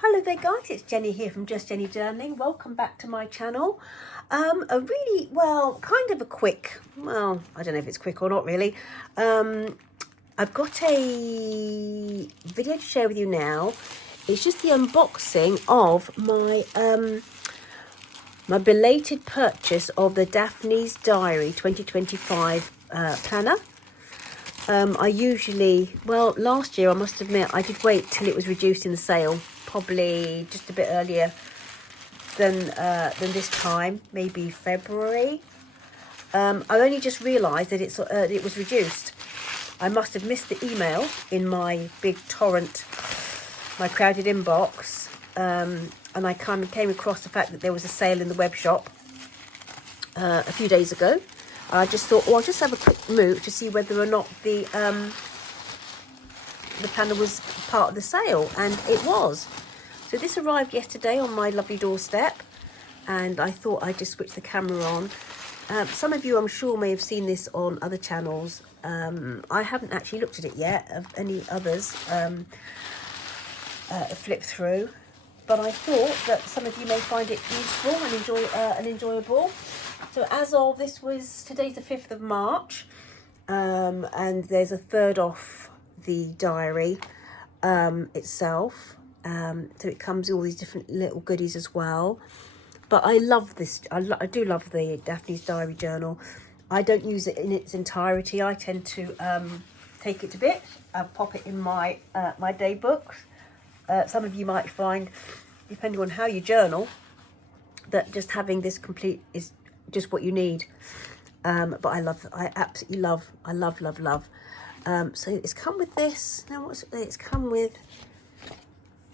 Hello there guys, it's Jenny here from Just Jenny Journaling. Welcome back to my channel. A really, kind of a quick, I don't know if it's quick or not really. I've got a video to share with you now. It's just the unboxing of my my belated purchase of the Daphnes Diary 2025 planner. I usually, last year I must admit I did wait till it was reduced in the sale, probably just a bit earlier than this time, maybe February. I only just realised that it was reduced. I must have missed the email in my big torrent, my crowded inbox, and I kind of came across the fact that there was a sale in the web shop a few days ago. I just thought, I'll just have a quick mooch to see whether or not the planner was part of the sale, and it was. So this arrived yesterday on my lovely doorstep, and I thought I'd just switch the camera on. Some of you, I'm sure, may have seen this on other channels. I haven't actually looked at it yet, of any others flip through, but I thought that some of you may find it useful and enjoyable. So as of today's the 5th of March, and there's a third off the diary itself. So it comes with all these different little goodies as well. But I love this. I do love the Daphnes Diary Journal. I don't use it in its entirety. I tend to take it to bits. Pop it in my my day books. Some of you might find, depending on how you journal, that just having this complete is just what you need. But I absolutely love. So it's come with this. Now it's come with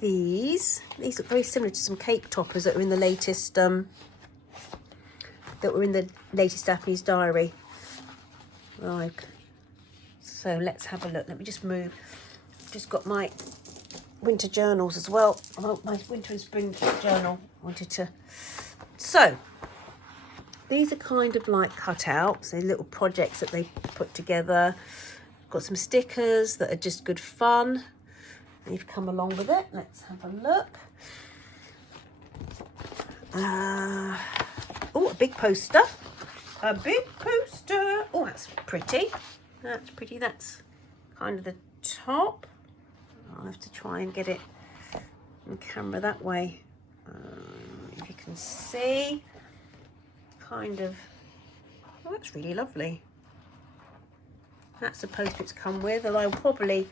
these. These look very similar to some cake toppers that are in the latest Daphnes Diary. Right. So let's have a look. Let me just move. Just got my winter journals as well. My winter and spring journal. So these are kind of like cutouts, they're little projects that they put together. Got some stickers that are just good fun. They've come along with it. Let's have a look. A big poster. Oh, that's pretty. That's kind of the top. I'll have to try and get it on camera that way. If you can see. That's really lovely. That's the poster it's come with, although the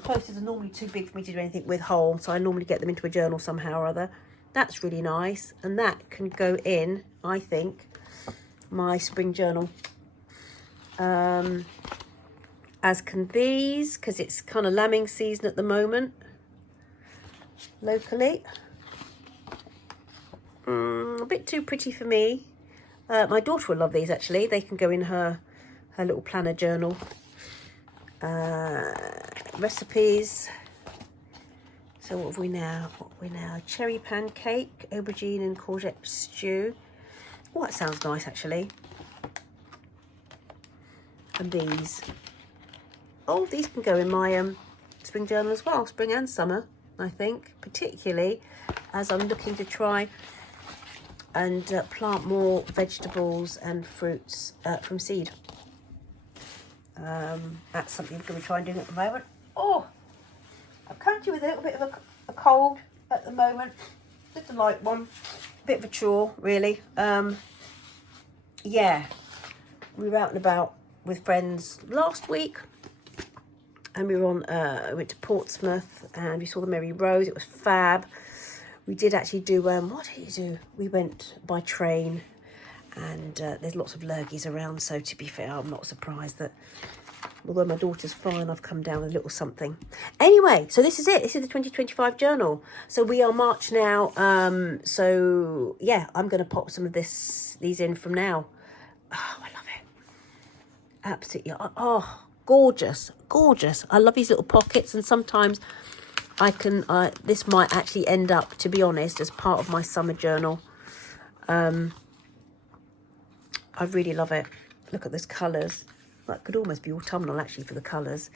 posters are normally too big for me to do anything with whole, so I normally get them into a journal somehow or other. That's really nice, and that can go in, I think, my spring journal. As can these, because it's kind of lambing season at the moment, locally. A bit too pretty for me. My daughter will love these, actually. They can go in her little planner journal. Recipes. So what have we now? Cherry pancake, aubergine and courgette stew. Oh, that sounds nice, actually. And these. Oh, these can go in my spring journal as well. Spring and summer, I think. Particularly as I'm looking to try and plant more vegetables and fruits from seed. That's something I'm going to try and do at the moment. Oh, I've come to you with a little bit of a cold at the moment. Just a light one. Bit of a chore, really. Yeah, we were out and about with friends last week, and we went to Portsmouth, and we saw the Merry Rose. It was fab. We did actually do, what did you do? We went by train, and there's lots of lurgies around, so to be fair, I'm not surprised that, although my daughter's fine, I've come down with a little something. Anyway, so this is it. This is the 2025 journal. So we are March now, so yeah, I'm going to pop some of these in from now. Oh, I love it. Absolutely. Oh, gorgeous. I love these little pockets, and sometimes this might actually end up, to be honest, as part of my summer journal. I really love it. Look at those colours. That could almost be autumnal, actually, for the colours.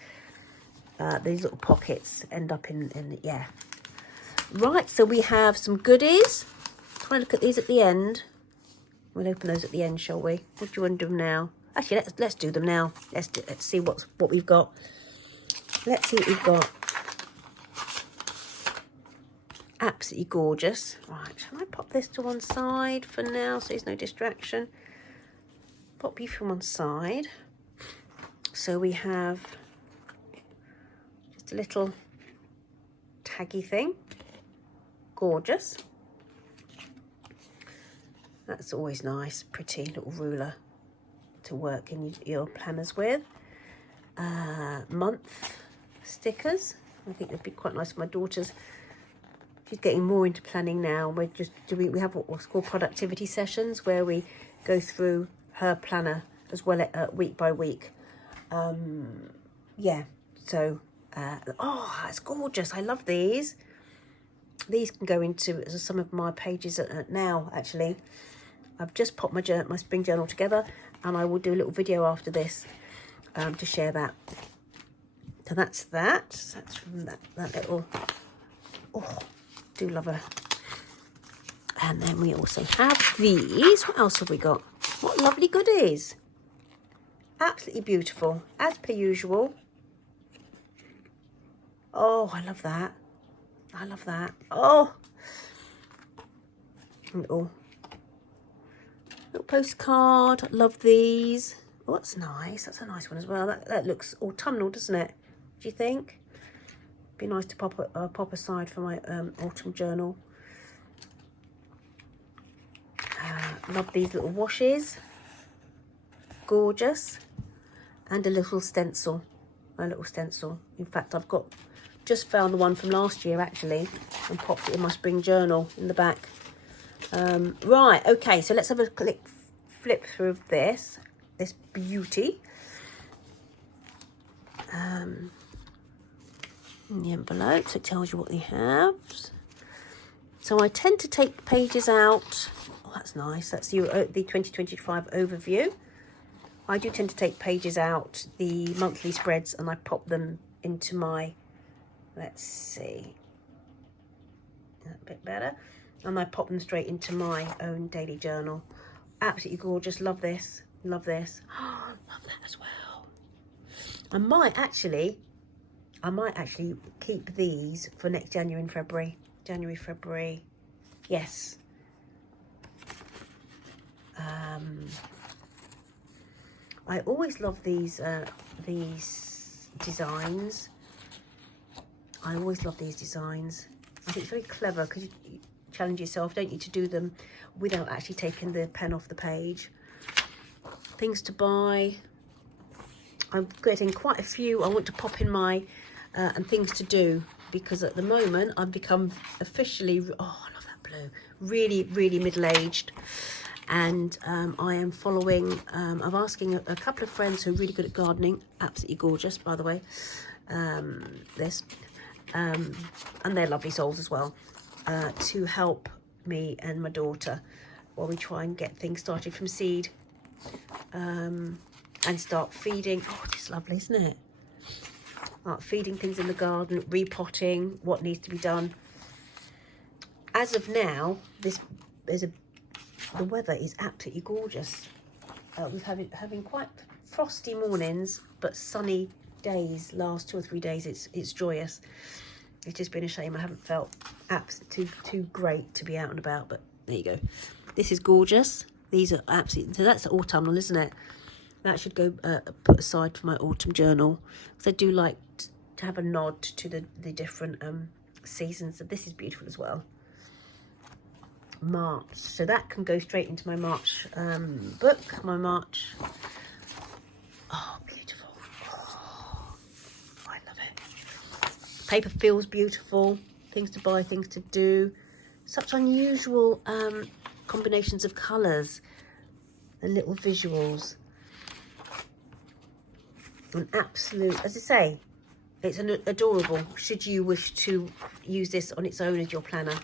These little pockets end up in yeah. Right, so we have some goodies. Try and look at these at the end. We'll open those at the end, shall we? What do you want to do now? Actually, let's do them now. Let's see what we've got. Let's see what we've got. Absolutely gorgeous. Right, shall I pop this to one side for now so there's no distraction? Pop you from one side. So we have just a little taggy thing. Gorgeous. That's always nice, pretty little ruler to work in your planners with. Month stickers. I think they'd be quite nice for my daughters. She's getting more into planning now. We're just doing, we have what's called productivity sessions where we go through her planner as well week by week. Yeah, so, oh, that's gorgeous. I love these. These can go into some of my pages now, actually. I've just popped my spring journal together, and I will do a little video after this to share that. So that's that. That's from that little, oh, do love her. And then we also have these. What else have we got? What lovely goodies. Absolutely beautiful, as per usual. Oh, I love that. I love that. Oh, little postcard. Love these. Oh, that's nice. That's a nice one as well. That looks autumnal, doesn't it? Do you think? Be nice to pop aside for my autumn journal. Love these little washes. Gorgeous. And a little stencil. A little stencil. In fact, I've just found the one from last year actually, and popped it in my spring journal in the back. Right, okay, so let's have a flip through this beauty. In the envelope, so it tells you what they have. So I tend to take pages out. Oh, that's nice. That's the 2025 overview. I do tend to take pages out, the monthly spreads, and I pop them into my, let's see, a bit better. And I pop them straight into my own daily journal. Absolutely gorgeous. Love this. Love this. Oh, love that as well. I might actually keep these for next January and February. January, February. Yes. I always love these designs. I always love these designs. I think it's very clever because you challenge yourself, don't you, to do them without actually taking the pen off the page. Things to buy. I'm getting quite a few. I want to pop in my and things to do, because at the moment I've become officially, oh, I love that blue, really, really middle-aged. And I am following, I'm asking a couple of friends who are really good at gardening, absolutely gorgeous, by the way, and they're lovely souls as well, to help me and my daughter while we try and get things started from seed, and start feeding. Oh, it's lovely, isn't it? Feeding things in the garden, repotting, what needs to be done. As of now, the weather is absolutely gorgeous. We've having quite frosty mornings, but sunny days. Last 2 or 3 days, it's joyous. It's just been a shame I haven't felt absolutely too great to be out and about, but there you go. This is gorgeous. These are absolutely, so that's autumnal, isn't it? That should go put aside for my autumn journal, because I do like to have a nod to the different seasons. So this is beautiful as well. March, so that can go straight into my March book. My March. Oh, beautiful. Oh, I love it. Paper feels beautiful. Things to buy, things to do. Such unusual combinations of colours and little visuals. An absolute, as I say, it's an adorable, should you wish to use this on its own as your planner.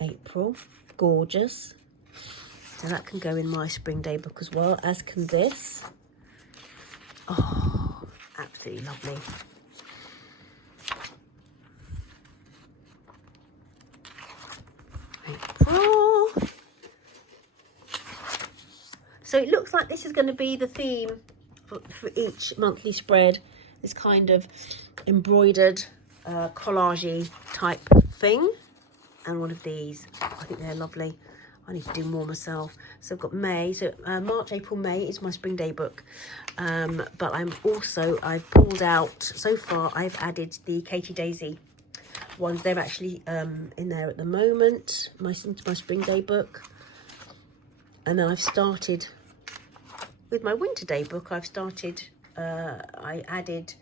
April, gorgeous. So that can go in my spring day book as well, as can this. Oh, absolutely lovely. So it looks like this is going to be the theme for each monthly spread, this kind of embroidered collage-y type thing. And one of these, I think they're lovely. I need to do more myself. So I've got May, so March, April, May is my spring day book. But I've pulled out, so far I've added the Katie Daisy ones. They're actually in there at the moment, my spring day book. And then I've started with my winter day book. I added,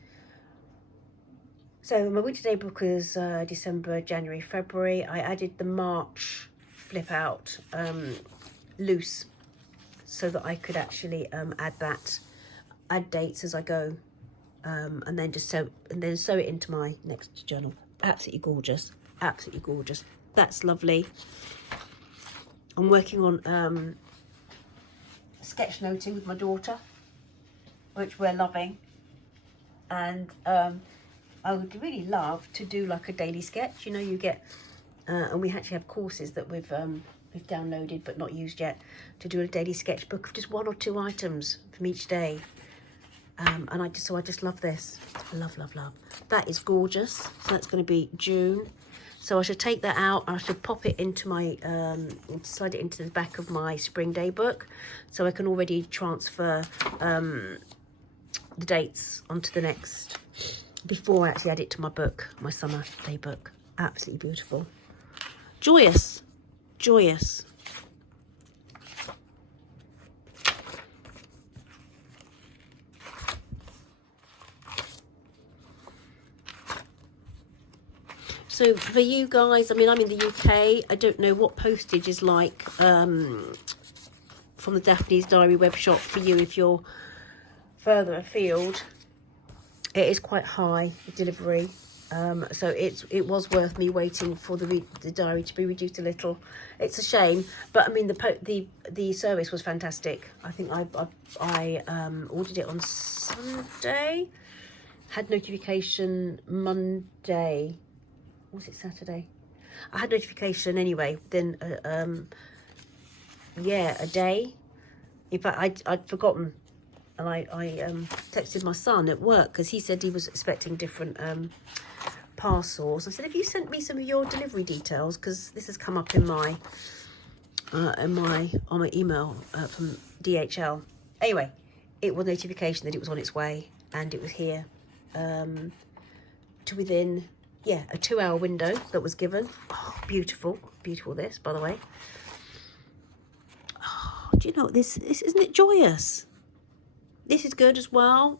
so my winter day book is December, January, February. I added the March flip out loose, so that I could actually add dates as I go, and then sew it into my next journal. Absolutely gorgeous, absolutely gorgeous. That's lovely. I'm working on sketchnoting with my daughter, which we're loving, and I would really love to do like a daily sketch. You know, you get and we actually have courses that we've downloaded but not used yet, to do a daily sketchbook of just 1 or 2 items from each day. And I just love this. Love. That is gorgeous. So that's going to be June. So I should take that out. I should pop it into my, slide it into the back of my spring day book, so I can already transfer the dates onto the next, before I actually add it to my book, my summer day book. Absolutely beautiful. Joyous. Joyous. So for you guys, I mean, I'm in the UK. I don't know what postage is like from the Daphnes Diary web shop for you if you're further afield. It is quite high, the delivery. So it was worth me waiting for the diary to be reduced a little. It's a shame, but I mean the service was fantastic. I think I ordered it on Sunday, had notification Monday. Was it Saturday? I had notification anyway. Then yeah, a day. In fact, I'd forgotten, and I texted my son at work because he said he was expecting different parcels. I said, have you sent me some of your delivery details, because this has come up in my on my email from DHL. Anyway, it was notification that it was on its way, and it was here to within, yeah, a 2-hour window that was given. Oh, beautiful this, by the way. Oh, do you know this isn't it joyous? This is good as well.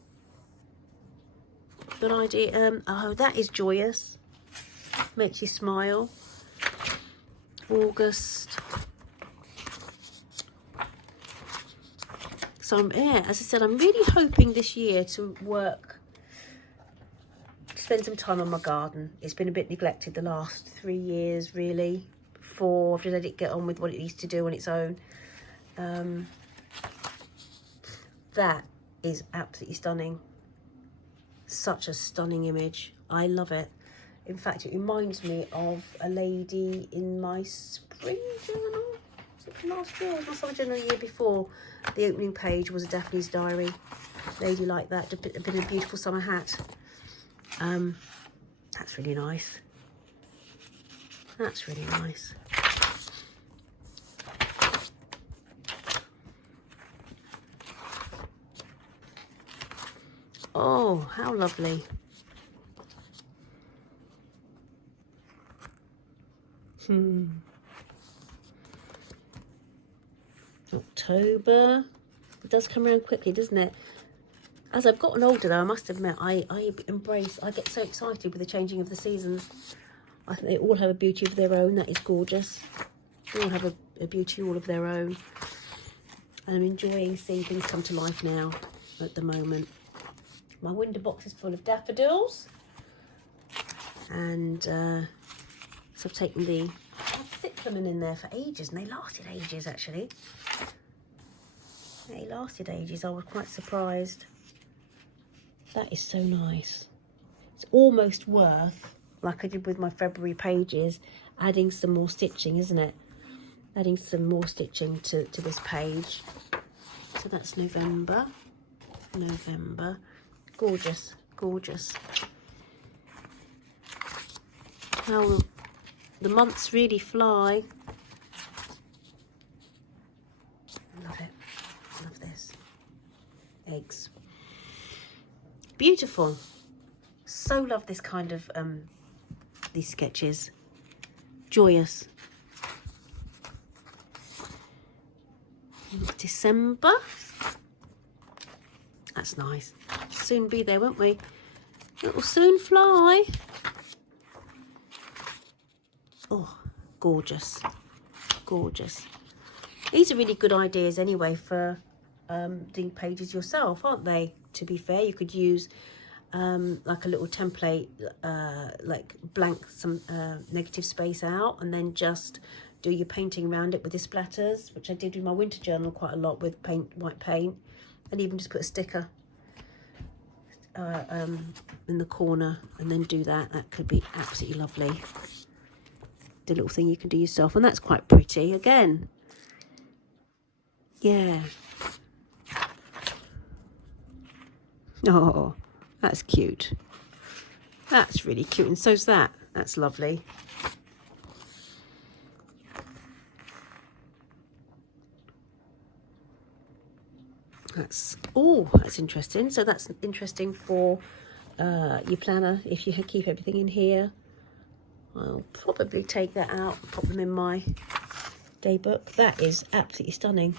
Good idea. Oh, that is joyous. Makes you smile. August. So yeah, as I said, I'm really hoping this year to spend some time on my garden. It's been a bit neglected the last 3 years, really. I've just let it get on with what it needs to do on its own. That is absolutely stunning. Such a stunning image. I love it. In fact, it reminds me of a lady in my spring journal. Was it from last year? Or was my summer journal the year before? The opening page was a Daphnes Diary. Lady like that, a bit of a beautiful summer hat. That's really nice. That's really nice. Oh, how lovely. October. It does come around quickly, doesn't it? As I've gotten older, though, I must admit, I get so excited with the changing of the seasons. I think they all have a beauty of their own. That is gorgeous. They all have a beauty all of their own. And I'm enjoying seeing things come to life now at the moment. My window box is full of daffodils. And so I've taken the cyclamen in there for ages, and they lasted ages, actually. They lasted ages. I was quite surprised. That is so nice. It's almost worth, like I did with my February pages, adding some more stitching, isn't it? Adding some more stitching to this page. So that's November. Gorgeous, gorgeous. How the months really fly. Love it. Love this. Eggs. Beautiful. So love this kind of these sketches. Joyous. December. That's nice. Soon be there, won't we? It will soon fly. Oh, gorgeous. Gorgeous. These are really good ideas anyway for doing pages yourself, aren't they? To be fair, you could use like a little template, like blank some negative space out, and then just do your painting around it with the splatters, which I did with my winter journal quite a lot with white paint, and even just put a sticker in the corner and then do that. That could be absolutely lovely. The little thing you can do yourself, and that's quite pretty again. Yeah. Oh, that's cute. That's really cute, and so's that. That's lovely. That's, oh, that's interesting. So that's interesting for your planner if you keep everything in here. I'll probably take that out and pop them in my day book. That is absolutely stunning.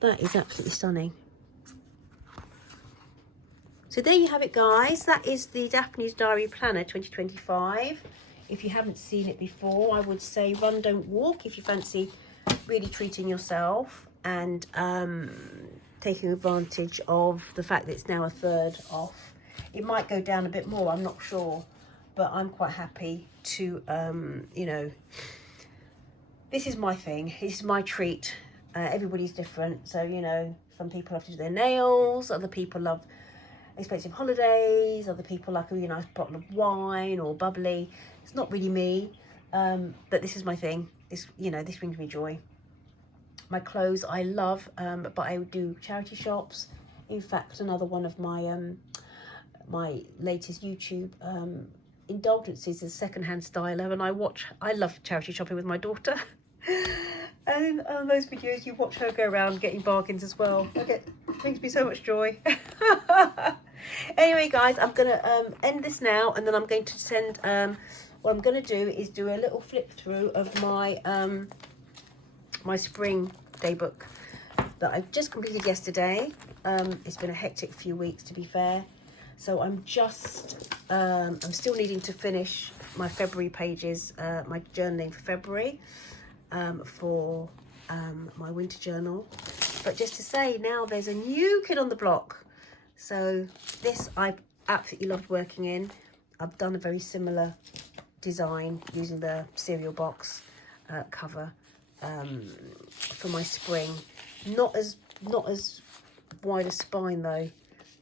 That is absolutely stunning. So there you have it, guys. That is the Daphnes Diary Planner 2025. If you haven't seen it before, I would say run, don't walk if you fancy really treating yourself and taking advantage of the fact that it's now a third off. It might go down a bit more, I'm not sure, but I'm quite happy to, you know, this is my thing. This is my treat. Everybody's different. So, you know, some people love to do their nails. Other people love expensive holidays. Other people like a really nice bottle of wine or bubbly. It's not really me, but this is my thing. This, you know, this brings me joy. My clothes I love, but I do charity shops. In fact, another one of my my latest YouTube indulgences is secondhand styler, and I love charity shopping with my daughter. And on those videos, you watch her go around getting bargains as well. It brings me so much joy. Anyway, guys, I'm gonna end this now, and then I'm going to send. What I'm gonna do is do a little flip through of my my spring day book that I've just completed yesterday. It's been a hectic few weeks, to be fair. So I'm just, I'm still needing to finish my February pages, my journaling for February, for my winter journal. But just to say, now there's a new kid on the block. So this I absolutely loved working in. I've done a very similar design using the cereal box cover for my spring. Not as wide a spine though,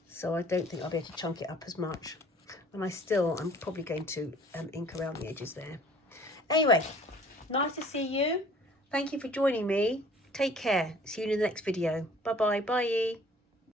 so I don't think I'll be able to chunk it up as much. And I'm probably going to ink around the edges there. Anyway, nice to see you. Thank you for joining me. Take care. See you in the next video. Bye bye. Bye.